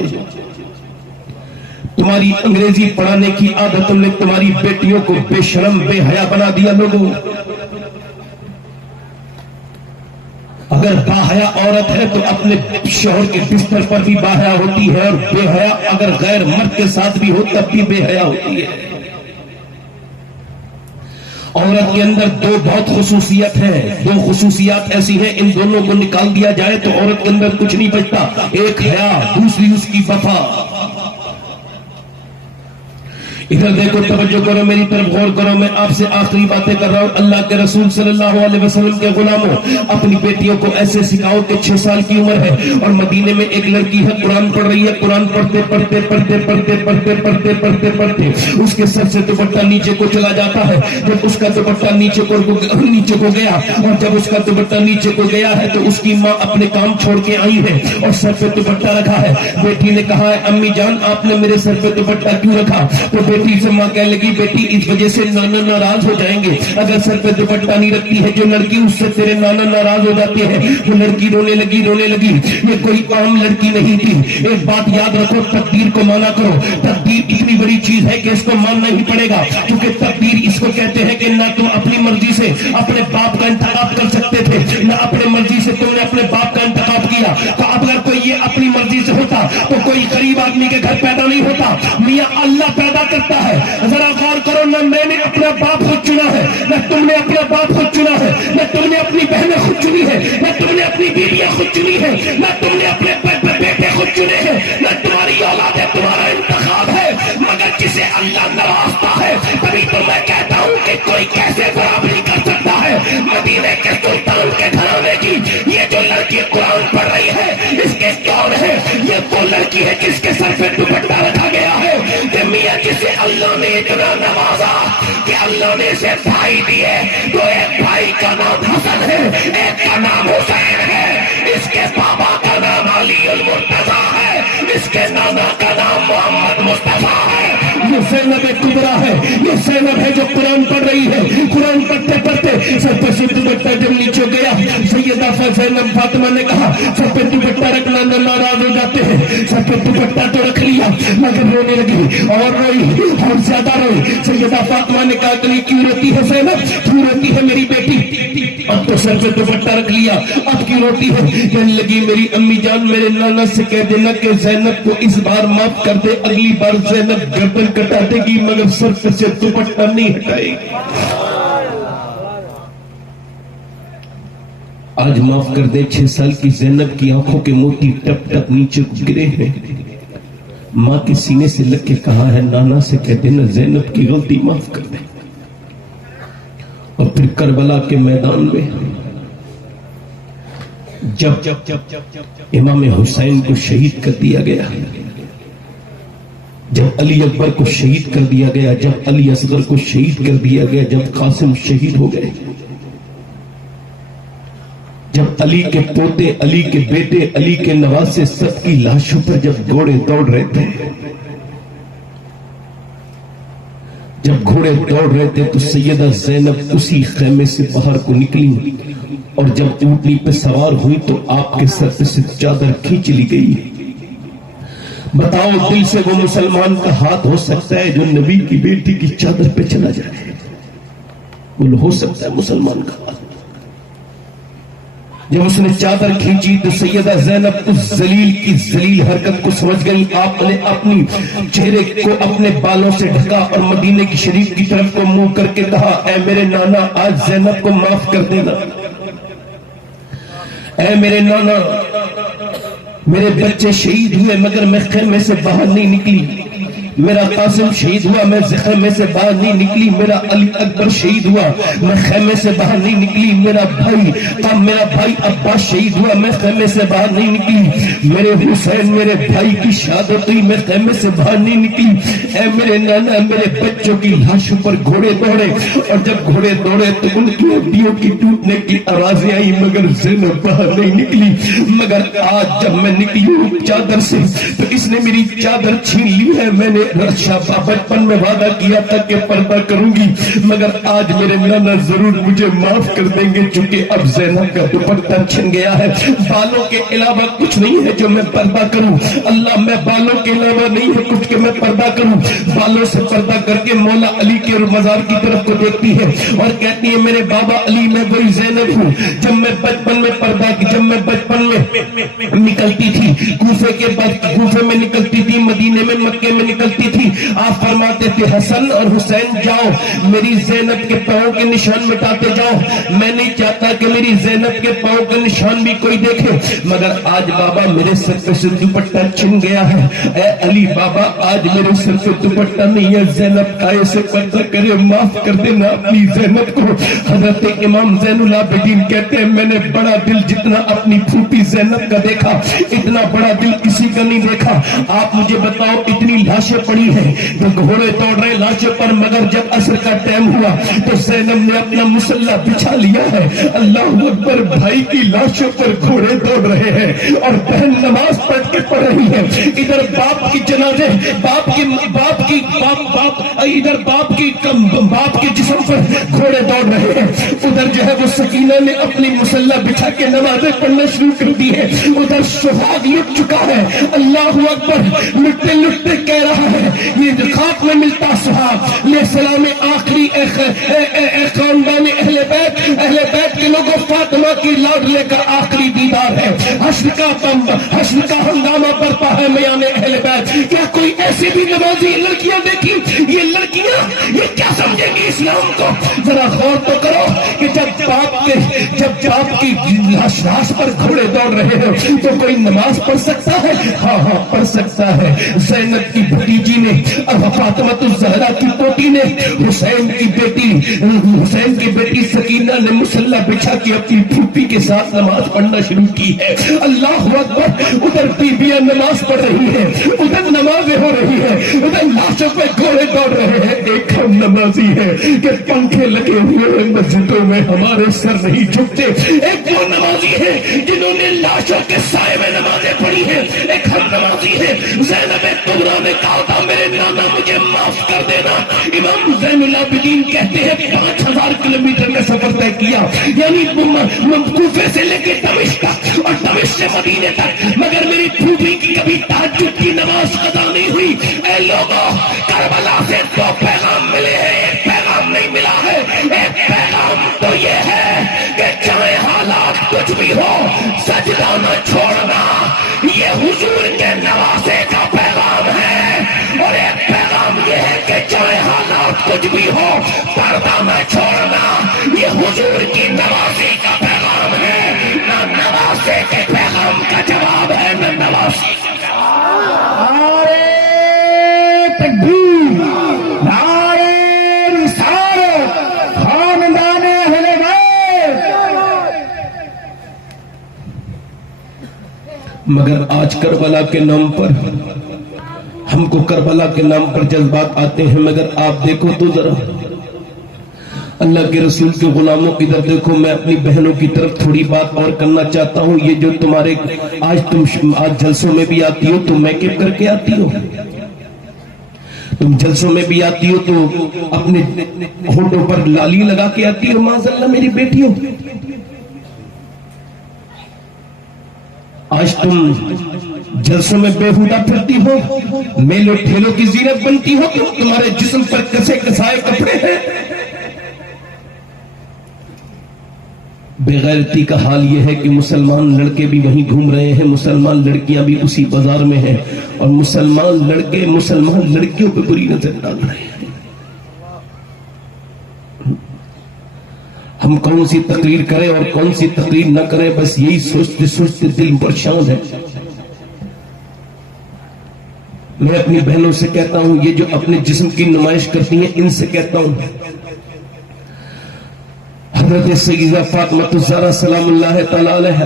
تمہاری انگریزی پڑھانے کی عادتوں نے تمہاری بیٹیوں کو بے شرم بے حیا بنا دیا. لوگوں, اگر باحیا عورت ہے تو اپنے شوہر کے بستر پر بھی باحیا ہوتی ہے, اور بے حیا اگر غیر مرد کے ساتھ بھی ہو تب بھی بے حیا ہوتی ہے. عورت کے اندر دو بہت خصوصیت ہیں, دو خصوصیات ایسی ہیں ان دونوں کو نکال دیا جائے تو عورت کے اندر کچھ نہیں بچتا. ایک حیا, دوسری اس کی وفا. ادھر دیکھو, توجہ کرو, میری طرف غور کرو. میں آپ سے آخری باتیں کر رہا ہوں. اللہ کے رسول صلی اللہ علیہ وسلم کے غلاموں, اپنی بیٹیوں کو ایسے سکھاؤ کہ 6 سال کی عمر ہے اور مدینے میں ایک لڑکی ہے, قرآن پڑھ رہی ہے. قرآن پڑھتے اس کے سر سے دوپٹہ نیچے کو چلا جاتا ہے. جب اس کا دوپٹہ نیچے کو گیا, اور جب اس کا دوپٹہ نیچے کو گیا ہے تو اس کی ماں اپنے کام چھوڑ کے آئی ہے اور سر پہ دوپٹہ رکھا ہے. بیٹی نے کہا ہے امی جان آپ نے میرے سر پہ دوپٹہ کیوں رکھا؟ تو بیٹی سے ماں کہنے لگی بیٹی اس وجہ سے نانا ناراض ہو جائیں گے. اگر سر پہ دوپٹہ نہیں رکھتی ہے جو لڑکی اس سے تیرے نانا ناراض ہو جاتے ہیں. وہ لڑکی رونے لگی. یہ کوئی عام لڑکی نہیں تھی. ایک بات یاد رکھو, تقدیر کو مانا کرو. تقدیر اتنی بڑی چیز ہے کہ اس کو ماننا ہی پڑے گا, کیونکہ تقدیر اس کو کہتے ہیں کہ نہ تم اپنی مرضی سے اپنے باپ کا انتخاب کر سکتے تھے, نہ اپنے مرضی سے تم نے اپنے باپ کا انتخاب کیا. تو اگر کوئی یہ اپنی مرضی سے ہوتا تو کوئی غریب آدمی کے گھر پیدا نہیں ہوتا. میاں اللہ پیدا کرتا ہے. ذرا غور کرو, نہ میں نے اپنا باپ خود چنا ہے, نہ تم نے اپنا باپ خود چنا ہے, نہ تم نے اپنی بہنیں خود چنی ہے, نہ تم نے اپنی بیویاں خود چنی ہے, نہ تم نے اپنے بیٹے خود چنے ہیں, نہ تمہاری اولاد ہے تمہارا انتخاب ہے. مگر جسے اللہ نوازتا ہے تبھی تو میں کہتا ہوں کہ کوئی کیسے برابری کر سکتا ہے. مدینے کے سلطان کے گھرانے کی یہ جو لڑکی قرآن پڑھ رہی ہے اس کے کون ہے؟ یہ وہ لڑکی ہے جس کے سر پہ دوپٹہ رکھا گیا ہے. کہ میاں جسے اللہ نے اتنا نوازا کہ اللہ نے اسے بھائی دیے, تو ایک بھائی کا نام حسن ہے, ایک کا نام حسین ہے, اس کے بابا کا نام علی المرتضیٰ ہے, اس کے نانا کا نام محمد مصطفیٰ ہے. یہ زینب کبریٰ ہے, یہ زینب ہے جو قرآن پڑھ رہی ہے. قرآن پڑھتے سر پہ سے دوپٹہ جب نیچے گیا, سیدہ زینب فاطمہ نے کہا سر پہ دوپٹہ رکھنا نہ ناراض ہو جاتے ہیں. سر پہ دوپٹہ تو رکھ لیا مگر رونے لگی اور روئی اور زیادہ روئی. سیدہ فاطمہ نے کہا کہ کیوں روتی ہے زینب, کیوں روتی ہے میری بیٹی؟ اب تو سر پہ دوپٹہ رکھ لیا, اب کیوں روتی ہے؟ کہنے لگی میری امی جان میرے نانا سے کہہ دینا کہ زینب کو اس بار معاف کر دے, اگلی بار زینب گردن کٹا دے گی مگر سر پہ سے دوپٹہ نہیں ہٹائے گی. آج معاف کر دے. 6 سال کی زینب کی آنکھوں کے موتی ٹپ ٹپ نیچے گرے ہیں. ماں کے سینے سے لگ کے کہا ہے نانا سے کہہ دینا زینب کی غلطی معاف کر دے. اور پھر کربلا کے میدان میں جب امام حسین کو شہید کر دیا گیا, جب علی اکبر کو شہید کر دیا گیا, جب علی اصغر کو شہید کر دیا گیا, جب قاسم شہید ہو گئے, جب علی کے پوتے, علی کے بیٹے, علی کے نواسے سب کی لاشوں پر جب گھوڑے دوڑ رہے تھے, جب گھوڑے دوڑ رہے تھے تو سیدہ زینب اسی خیمے سے باہر کو نکلی, اور جب اونٹنی پہ سوار ہوئی تو آپ کے سر پہ سے چادر کھینچ لی گئی. بتاؤ دل سے وہ مسلمان کا ہاتھ ہو سکتا ہے جو نبی کی بیٹی کی چادر پہ چلا جائے؟ وہ ہو سکتا ہے مسلمان کا ہاتھ؟ جب اس نے چادر کھینچی تو سیدہ زینب اس ذلیل کی ذلیل حرکت کو سمجھ گئی. آپ نے اپنی چہرے کو اپنے بالوں سے ڈھکا اور مدینے کی شریف کی طرف کو منہ کر کے کہا, اے میرے نانا آج زینب کو معاف کر دینا. اے میرے نانا, میرے بچے شہید ہوئے مگر میں خیمے سے باہر نہیں نکلی. میرا قاسم شہید ہوا, میں خیمے سے باہر نہیں نکلی. میرا علی اکبر شہید ہوا, میں خیمے سے باہر نہیں نکلی. میرا بھائی عباس شہید ہوا, میں خیمے سے باہر نہیں نکلی. میرے حسین میرے بھائی کی شہادت ہوئی, میں خیمے سے باہر نہیں نکلی. اے میرے نانا, میرے بچوں کی لاشوں پر گھوڑے دوڑے, اور جب گھوڑے دوڑے تو ان کی ہڈیوں کی ٹوٹنے کی آوازیں آئی, مگر زینب باہر نہیں نکلی. مگر آج جب میں نکلی ہوں چادر سے تو اس نے میری چادر چھین لی ہے. میں نے بچپن میں وعدہ کیا تھا کہ پردہ کروں گی, مگر آج میرے نانا ضرور مجھے معاف کر دیں گے, چونکہ اب زینب کا دوپٹہ چھن گیا ہے. بالوں کے علاوہ کچھ نہیں ہے جو میں پردہ کروں. اللہ, میں بالوں کے علاوہ نہیں ہے کچھ کہ میں پردہ کروں. بالوں سے پردہ کر کے مولا علی کے مزار کی طرف کو دیکھتی ہے اور کہتی ہے, میرے بابا علی میں وہی زینب ہوں جب میں بچپن میں نکلتی تھی, کوفے میں نکلتی تھی, مدینے میں, مکے میں نکلتی تھی. آپ فرماتے تھے, حسن اور حسین جاؤ میری زینب کے پاؤں کے نشان مٹاتے جاؤ. میں نہیں چاہتا کہ میری زینب کے پاؤں کا نشان بھی کوئی دیکھے, مگر آج بابا میرے سر پہ سے دوپٹہ چھن گیا ہے. اے علی بابا, آج میرے سر پہ دوپٹہ نہیں ہے. زینب کا ایسے پردہ کرے, معاف کر دینا اپنی زینب کو. حضرت امام زین العابدین کہتے ہیں, میں نے بڑا دل جتنا اپنی پھوپھی زینب کا دیکھا, اتنا بڑا دل کسی کا نہیں دیکھا. آپ مجھے بتاؤ, اتنی لاشیں پڑی ہیں تو گھوڑے دوڑ رہے لاشوں پر, مگر جب عصر کا ٹائم ہوا تو زینب نے اپنا مسلح بچھا لیا ہے. اللہ اکبر, بھائی کی لاشوں پر گھوڑے دوڑ رہے ہیں اور بہن نماز پڑھ کے پڑھ رہی ہے. ادھر باپ کی جنازے, باپ کے جسم پر گھوڑے دوڑ رہے ہیں. ادھر جو ہے وہ سکینہ نے اپنی مسلح بچھا کے نمازیں پڑھنا شروع کر دی ہے. ادھر سہاگ لٹ چکا ہے. اللہ اکبر, لٹتے لٹتے کہہ رہا ہے, یہ خاک میں ملتا سہاگ لے سلام آخری خاندان اہل بیت کے لوگوں, فاطمہ کی لاڈلے کا آخری دیدار ہے. حشر کا ہنگامہ برپا ہے میان اہل بیت. کیا کوئی ایسی بھی نمازی لڑکیاں دیکھی؟ یہ لڑکیاں یہ کیا سمجھیں گی اسلام کو؟ ذرا غور تو کرو کہ جب باپ کی لاش پر گھوڑے دوڑ رہے ہیں تو کوئی نماز پڑھ سکتا ہے؟ ہاں پڑھ سکتا ہے. زینب کی بھتیجی نے, فاطمہ الزہرا کی پوتی نے, حسین کی بیٹی سکینہ نے مسلح بچھا کے اپنی پھوپھی کے ساتھ نماز پڑھنا شروع کی ہے. اللہ اکبر, ادھر بیویاں نماز پڑھ رہی ہیں, ادھر نمازیں ہو رہی ہیں, ادھر لاشوں پہ گھوڑے دوڑ رہے ہیں. ایک ہم نمازی ہے کہ پنکھے لگے ہوئے ہیں مسجدوں میں, ہمارے سر نہیں جھکتے. ایک وہ نمازی ہے جنہوں نے لاشوں کے سائے میں نمازیں پڑھی ہیں. ایک ہم نمازی ہے زینب کبریٰ نے کہا تھا, میرے نانا مجھے معاف کر دینا. امام زین العابدین کہتے ہیں 5000 کلومیٹر کا سفر طے کیا, یعنی کوفے سے لے کے دمشق تک اور دمشق سے مدینے تک, مگر میری پھوپھی کی کبھی تہجد کی نماز قضا نہیں ہوئی. اے لوگوں, کربلا سے 2 پیغام ملے ہیں, ایک پیغام نہیں ملا ہے. ایک پیغام تو یہ ہے کہ چاہے حالات کچھ بھی ہو سجدہ نہ چھوڑنا, یہ حضور کے نواسے کا پیغام ہے. اور ایک پیغام یہ ہے کہ چاہے حالات کچھ بھی ہو پردہ نہ چھوڑنا, یہ حضور کی نوازی کا پیغام ہے. نہ نواسے کے پیغام کا جواب ہے, نہ نوازی کا جواب. نعرے تکبیر, نعرے رسالت, خاندان اہل بیت. مگر آج کربلا کے نام پر ہم کو کربلا کے نام پر جذبات آتے ہیں, مگر آپ دیکھو تو ذرا اللہ کے رسول کے غلاموں کی طرف دیکھو. میں اپنی بہنوں کی طرف تھوڑی بات اور کرنا چاہتا ہوں. یہ جو تمہارے آج جلسوں میں بھی آتی ہو, تم میک اپ کر کے آتی ہو, تم جلسوں میں بھی آتی ہو تو اپنے ہونٹوں پر لالی لگا کے آتی ہو. معاذ اللہ میری بیٹیوں, آج تم جلسوں میں بےہودہ پھرتی ہو, میلوں ٹھیلوں کی زینت بنتی ہو, تمہارے جسم پر کسے کسائے کپڑے ہیں. بےغیرتی کا حال یہ ہے کہ مسلمان لڑکے بھی وہیں گھوم رہے ہیں، مسلمان لڑکیاں بھی اسی بازار میں ہیں، اور مسلمان لڑکے مسلمان لڑکیوں پہ بری نظر ڈال رہے ہیں۔ ہم کون سی تقریر کریں اور کون سی تقریر نہ کریں، بس یہی سوچتے سوچتے دل پریشان ہے۔ میں اپنی بہنوں سے کہتا ہوں، یہ جو اپنے جسم کی نمائش کرتی ہیں، ان سے کہتا ہوں، حضرت سیدہ فاطمہ الزہرا سلام اللہ تعالی علیہ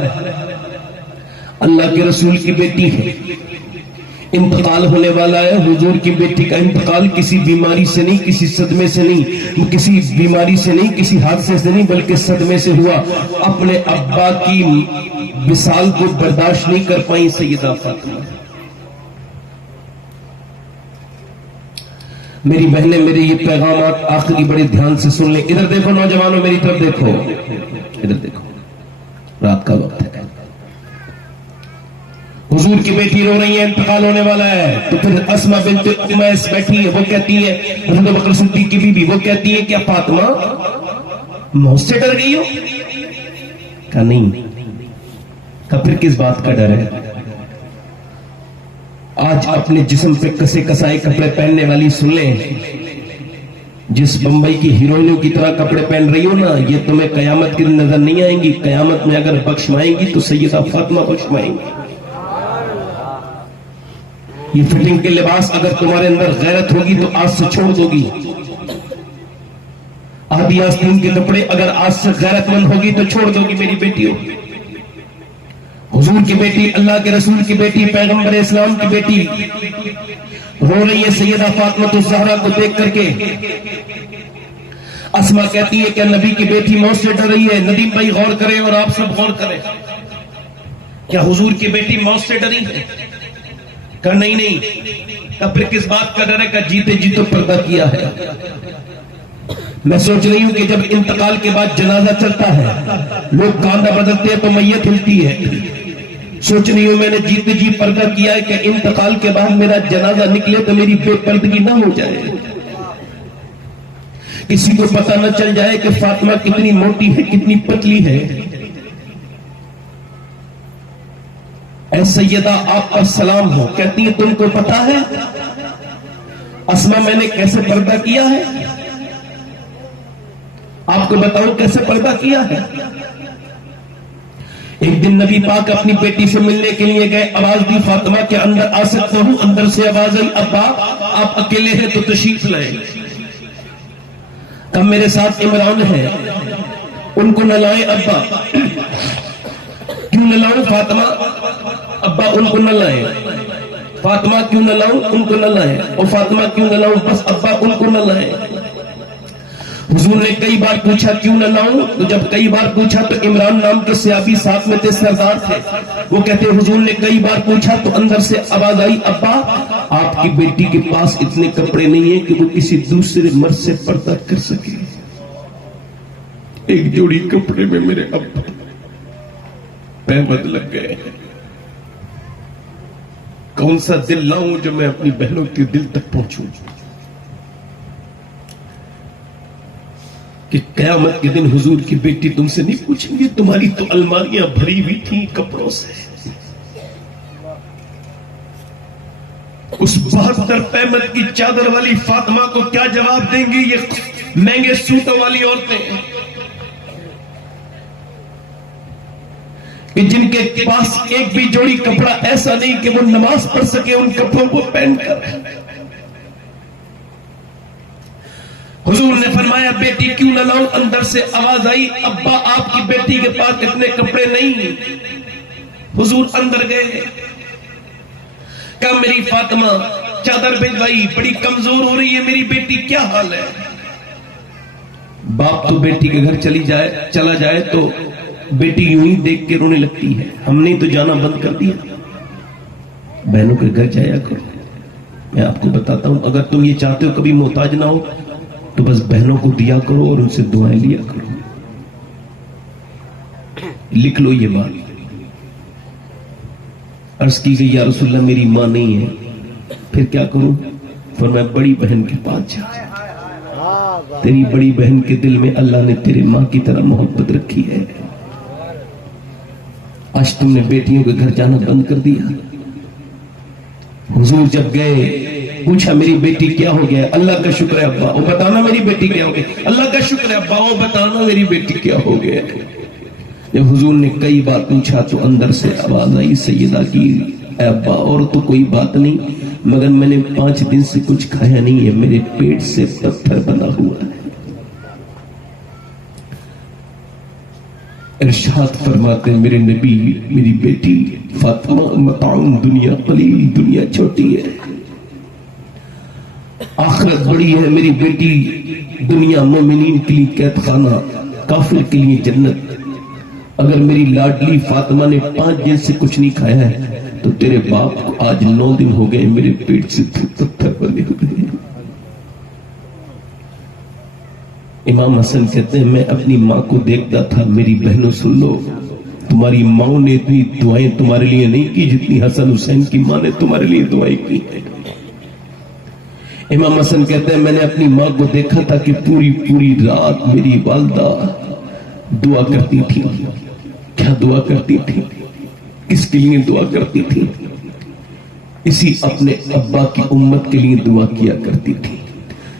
اللہ کے رسول کی بیٹی ہے، انتقال ہونے والا ہے۔ حضور کی بیٹی کا انتقال کسی بیماری سے نہیں، کسی صدمے سے نہیں، کسی بیماری سے نہیں، کسی حادثے سے نہیں، بلکہ صدمے سے ہوا۔ اپنے ابا کی وصال کو برداشت نہیں کر پائیں سیدہ فاطمہ۔ میری بہنیں، میرے یہ پیغامات آخری بڑے دھیان سے سن لیں۔ ادھر دیکھو نوجوانوں، میری طرف دیکھو، ادھر دیکھو، رات کا وقت ہے، حضور کی بیٹی رو رہی ہے، انتقال ہونے والا ہے۔ تو پھر اسماء بنت امیس بیٹھی ہے، وہ کہتی ہے، حضرت بکر صدیق کی بیوی، وہ کہتی ہے، کیا فاطمہ موت سے ڈر گئی ہو؟ کہا نہیں۔ کہا پھر کس بات کا ڈر ہے؟ آج اپنے جسم پہ کسے کسائے کپڑے پہننے والی سن لیں، جس بمبئی کی ہیروئنوں کی طرح کپڑے پہن رہی ہو نا، یہ تمہیں قیامت کی نظر نہیں آئیں گی۔ قیامت میں اگر بخشوائیں گی تو سیدہ فاطمہ بخشوائیں گی۔ یہ فٹنگ کے لباس اگر تمہارے اندر غیرت ہوگی تو آج سے چھوڑ دو گی۔ آدھی آستین کے کپڑے اگر آج سے غیرت مند ہوگی تو چھوڑ دو گی میری بیٹیوں۔ حضور کی بیٹی، اللہ کے رسول کی بیٹی، پیغمبر اسلام کی بیٹی رو رہی ہے سیدہ فاطمہ الزہرا کو دیکھ کر کے۔ اسماء کہتی ہے کہ نبی کی بیٹی موت سے ڈر رہی ہے۔ ندیم بھائی غور کریں اور آپ سب غور کریں، کیا حضور کی بیٹی موت سے ڈری ہے؟ کہا نہیں نہیں۔ کہا پھر کس بات کا ڈر ہے؟ کہا جیتے جی تو پردہ کیا ہے۔ میں سوچ رہی ہوں کہ جب انتقال کے بعد جنازہ چلتا ہے، لوگ کاندھا بدلتے ہیں تو میت ہلتی ہے۔ سوچ رہی ہوں میں نے جیتے جی پردہ کیا ہے کہ انتقال کے بعد میرا جنازہ نکلے تو میری بے پردگی نہ ہو جائے، کسی کو پتہ نہ چل جائے کہ فاطمہ کتنی موٹی ہے، کتنی پتلی ہے۔ اے سیدہ آپ کا سلام ہو۔ کہتی ہے تم کو پتا ہے اسماء میں نے کیسے پردہ کیا ہے؟ آپ کو بتاؤ کیسے پردہ کیا ہے؟ ایک دن نبی پاک اپنی بیٹی سے ملنے کے لیے گئے، آواز دی فاطمہ کے اندر آ سکتا ہوں؟ اندر سے آواز آئی ابا آپ اکیلے ہیں تو تشریف لائیں۔ کہا میرے ساتھ عمران ہے، ان کو نہ لائیں ابا۔ کیوں نہ لاؤں فاطمہ؟ ابا ان کو نہ لائیں۔ فاطمہ کیوں نہ لاؤں؟ ان کو نہ لائیں۔ اور فاطمہ کیوں نہ لاؤں؟ بس ابا ان کو نہ لائیں۔ حضور نے کئی بار پوچھا کیوں نہ لاؤں؟ تو جب کئی بار پوچھا تو عمران نام کے صحابی ساتھ میں تھے، سردار تھے، وہ کہتے حضور نے کئی بار پوچھا تو اندر سے آواز آئی ابا آپ کی بیٹی کے پاس اتنے کپڑے نہیں ہیں کہ وہ کسی دوسرے مرد سے پردہ کر سکے۔ ایک جوڑی کپڑے میں میرے ابا پہمد لگ گئے۔ کون سا دل لاؤں جو میں اپنی بہنوں کے دل تک پہنچوں کہ قیامت کے دن حضور کی بیٹی تم سے نہیں پوچھیں گے تمہاری تو الماریاں بھری ہوئی تھیں کپڑوں سے، اس 72 پہمد کی چادر والی فاطمہ کو کیا جواب دیں گی یہ مہنگے سوٹوں والی عورتیں کہ جن کے پاس ایک بھی جوڑی کپڑا ایسا نہیں کہ وہ نماز پڑھ سکے ان کپڑوں کو پہن کر۔ حضور نے فرمایا بیٹی کیوں نہ لاؤں؟ اندر سے آواز آئی ابا آپ کی بیٹی کے پاس اتنے کپڑے نہیں۔ حضور اندر گئے، کہا میری فاطمہ چادر بھجوائی، بڑی کمزور ہو رہی ہے میری بیٹی، کیا حال ہے؟ باپ تو بیٹی کے گھر چلا جائے تو بیٹی یوں ہی دیکھ کے رونے لگتی ہے، ہم نے تو جانا بند کر دیا۔ بہنوں کے گھر جایا کرو۔ میں آپ کو بتاتا ہوں اگر تم یہ چاہتے ہو کبھی محتاج نہ ہو تو بس بہنوں کو دیا کرو اور ان سے دعائیں لیا کرو۔ لکھ لو یہ بات۔ عرض کی گئی یا رسول اللہ میری ماں نہیں ہے، پھر کیا کروں؟ فرمایا بڑی بہن کے پاس جا، تیری بڑی بہن کے دل میں اللہ نے تیرے ماں کی طرح محبت رکھی ہے، آج تم نے بیٹیوں کے گھر جانا بند کر دیا. حضور جب گئے پوچھا میری بیٹی کیا ہو گیا؟ اللہ کا شکر ہے ابا، وہ بتانا میری بیٹی کیا ہو گیا. اللہ کا شکر ہے ابا، وہ بتانا میری بیٹی کیا ہو گیا. جب حضور نے کئی بار پوچھا تو اندر سے آواز آئی سیدہ کی، اے ابا اور تو کوئی بات نہیں، مگر میں نے 5 دن سے کچھ کھایا نہیں ہے، میرے پیٹ سے پتھر بنا ہوا ہے. ارشاد فرماتے ہیں میرے نبی، میری بیٹی فاطمہ، متاع دنیا قلیل، دنیا چھوٹی ہے، آخرت بڑی ہے. میری بیٹی، دنیا مومنین کے لیے قید خانہ، کافر کے لیے جنت. اگر میری لاڈلی فاطمہ نے 5 دن سے کچھ نہیں کھایا ہے تو تیرے باپ کو آج 9 دن ہو گئے میرے پیٹ سے پتھر بنے ہوئے ہیں. امام حسن کہتے ہیں میں اپنی ماں کو دیکھتا تھا. میری بہنوں سن لو، تمہاری ماں نے اتنی دعائیں تمہارے لیے نہیں کی جتنی حسن حسین کی ماں نے تمہارے لیے دعائیں کی ہیں. امام حسن کہتے ہیں میں نے اپنی ماں کو دیکھا تھا کہ پوری رات میری والدہ دعا کرتی تھی. کیا دعا کرتی تھی؟ کس کے لیے دعا کرتی تھی؟ اسی اپنے ابا کی امت کے لیے دعا کیا کرتی تھی.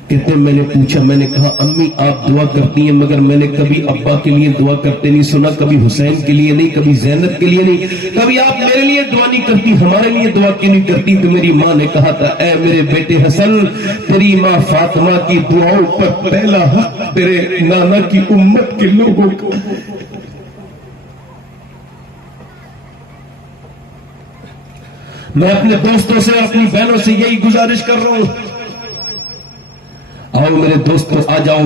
کہتے ہیں میں نے پوچھا، میں نے کہا امی آپ دعا کرتی ہیں مگر میں نے کبھی ابا کے لیے دعا کرتے نہیں سنا، کبھی حسین کے لیے نہیں، کبھی زینب کے لیے نہیں، کبھی آپ میرے لیے دعا نہیں کرتی، ہمارے لیے دعا کیوں نہیں کرتی؟ تو میری ماں نے کہا تھا اے میرے بیٹے حسن، تیری ماں فاطمہ کی دعاؤں پر پہلا حق تیرے نانا کی امت کے لوگوں کا. میں اپنے دوستوں سے، اپنی بہنوں سے یہی گزارش کر رہا ہوں، آؤ میرے دوستوں آ جاؤ،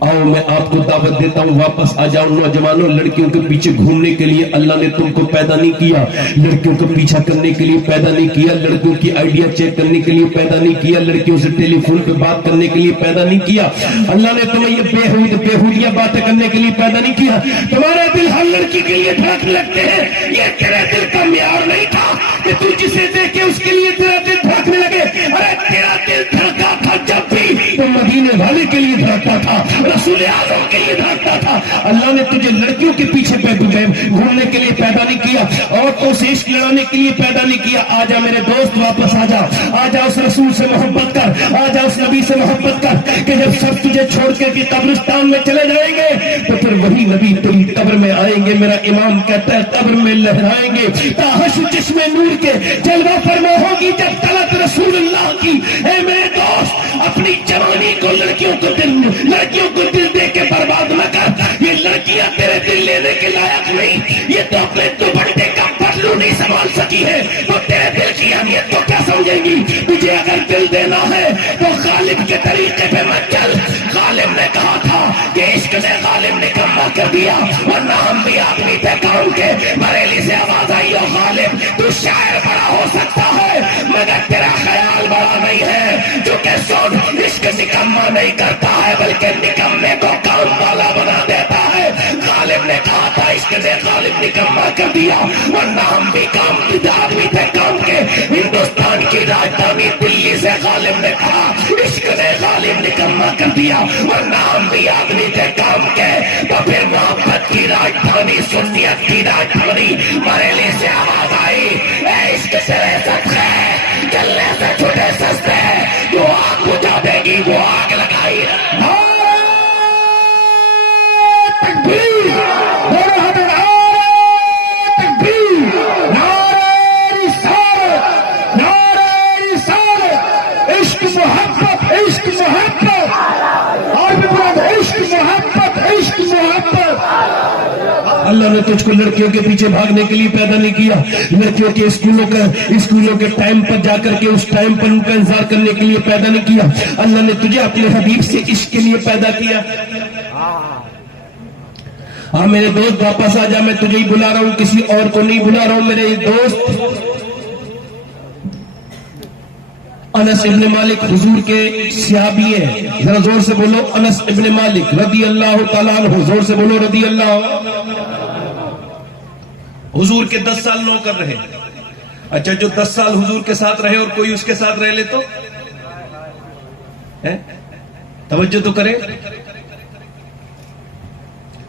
آؤ میں آپ کو دعوت دیتا ہوں واپس آ جاؤ. نوجوانوں، لڑکیوں کے پیچھے گھومنے کے لیے اللہ نے تم کو پیدا نہیں کیا، لڑکیوں کو پیچھا کرنے کے لیے پیدا نہیں کیا، لڑکیوں کی آئیڈیا چیک کرنے کے لیے پیدا نہیں کیا، لڑکیوں سے ٹیلی فون پہ بات کرنے کے لیے پیدا نہیں کیا. اللہ نے تمہیں یہ بےہودیاں باتیں کرنے کے لیے پیدا نہیں کیا. تمہارے دل ہر لڑکی کے لیے دھڑکنے لگتے ہیں، یہ تیرے دل کا معیار نہیں تھا کہ تو جسے دیکھے اس کے لیے تیرا دل دھڑکنے لگے. ارے تیرا دل دھڑکا تھا جب بھی تو مدینے والے کے لیے دھڑکتا تھا، رسول اعظم کے لیے دھڑکتا تھا. اللہ نے تجھے لڑکیوں کے پیچھے گھومنے کے لیے پیدا نہیں کیا، عورتوں سے عشق لڑانے کے لیے پیدا نہیں کیا. آ جا میرے دوست، واپس آ جا، آ جا اس رسول سے محبت کر، آ جا اس نبی سے محبت کر کہ جب سب تجھے چھوڑ کے کہ قبرستان میں چلے جائیں گے تو پھر وہی نبی تیری قبر میں آئیں گے. میرا امام کہتا ہے قبر میں لہرائیں گے تاحش جسم نور کے جلوہ فرما ہوگی جب طلعت رسول اللہ کی. اے میرے دوست، اپنی جوانی کو لڑکیوں کو دل دے کے برباد نہ کر. یہ لڑکیاں تیرے دل لینے کے لائق نہیں، یہ تو اپنے دوپٹے کا پہلو نہیں سنبھال سکی ہے، تو تیرے دل کی اہمیت کو کیا سمجھیں گی؟ تجھے اگر دل دینا ہے تو غالب کے طریقے پہ مت چل. غالب نے کہا تھا کہ عشق نے غالب نکمہ کر دیا، ورنہ ہم بھی آدمی تھے کام کے. بریلی سے آواز آئی او غالب، تو شاعر بڑا ہو سکتا ہے مگر تیرا خیال بڑا نہیں ہے، جو کہ سن عشق نکمہ نہیں کرتا ہے بلکہ نکمے کو کام والا بنا دیتا ہے. غالب نے کہا تھا عشق نے غالب نکمہ کر دیا، ورنہ ہم بھی کام آدمی تھے کام کے. ہندوستان کی راجدھانی دلی سے غالب نے کہا عشق نے غالب نکمہ کر دیا، ورنہ ہم بھی آدمی تھے کام کے. تو پھر محبت کی راجدھانی، سنیت کی راجدھانی بریلی سے آواز آئی، اے عشق سے رہزت ہے، چلنے سے چھوٹے سستے، جو آگ بجھا دے گی وہ آگ لگائی. تکبیر، دونوں ہاتھ تکبیر، نعرہ رسالت، نعرہ رسالت. عشق محبت، عشق محبت، اور بھی بلند عشق محبت، عشق محبت. اللہ نے تجھ کو لڑکیوں کے پیچھے بھاگنے کے لیے پیدا نہیں کیا، لڑکیوں کے اسکولوں کے ٹائم پر جا کر کے اس ٹائم پر ان کا انتظار کرنے کے لیے پیدا نہیں کیا. اللہ نے تجھے اپنے حبیب سے عشق کے لیے پیدا کیا. ہاں میرے دوست واپس آ جا، میں تجھے ہی بلا رہا ہوں، کسی اور کو نہیں بلا رہا ہوں. میرے دوست انس ابن مالک حضور کے صحابی ہیں، ذرا زور سے بولو انس ابن مالک رضی اللہ تعالیٰ عنہ، زور سے بولو رضی اللہ. حضور کے 10 سال نوکر رہے. اچھا جو 10 سال حضور کے ساتھ رہے اور کوئی اس کے ساتھ رہ لے تو توجہ تو کرے.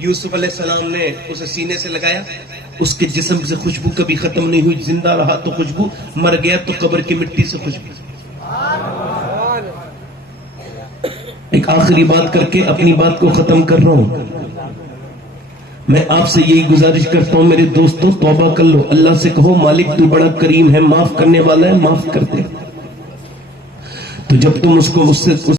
یوسف علیہ السلام نے اسے سینے سے لگایا, اس کے جسم سے خوشبو کبھی ختم نہیں ہوئی, زندہ رہا تو خوشبو, مر گیا تو قبر کی مٹی سے خوشبو. ایک آخری بات کر کے اپنی بات کو ختم کر رہا ہوں. میں آپ سے یہی گزارش کرتا ہوں میرے دوستوں, توبہ کر لو, اللہ سے کہو مالک تو بڑا کریم ہے, معاف کرنے والا ہے, معاف کر دے. تو جب تم اس کو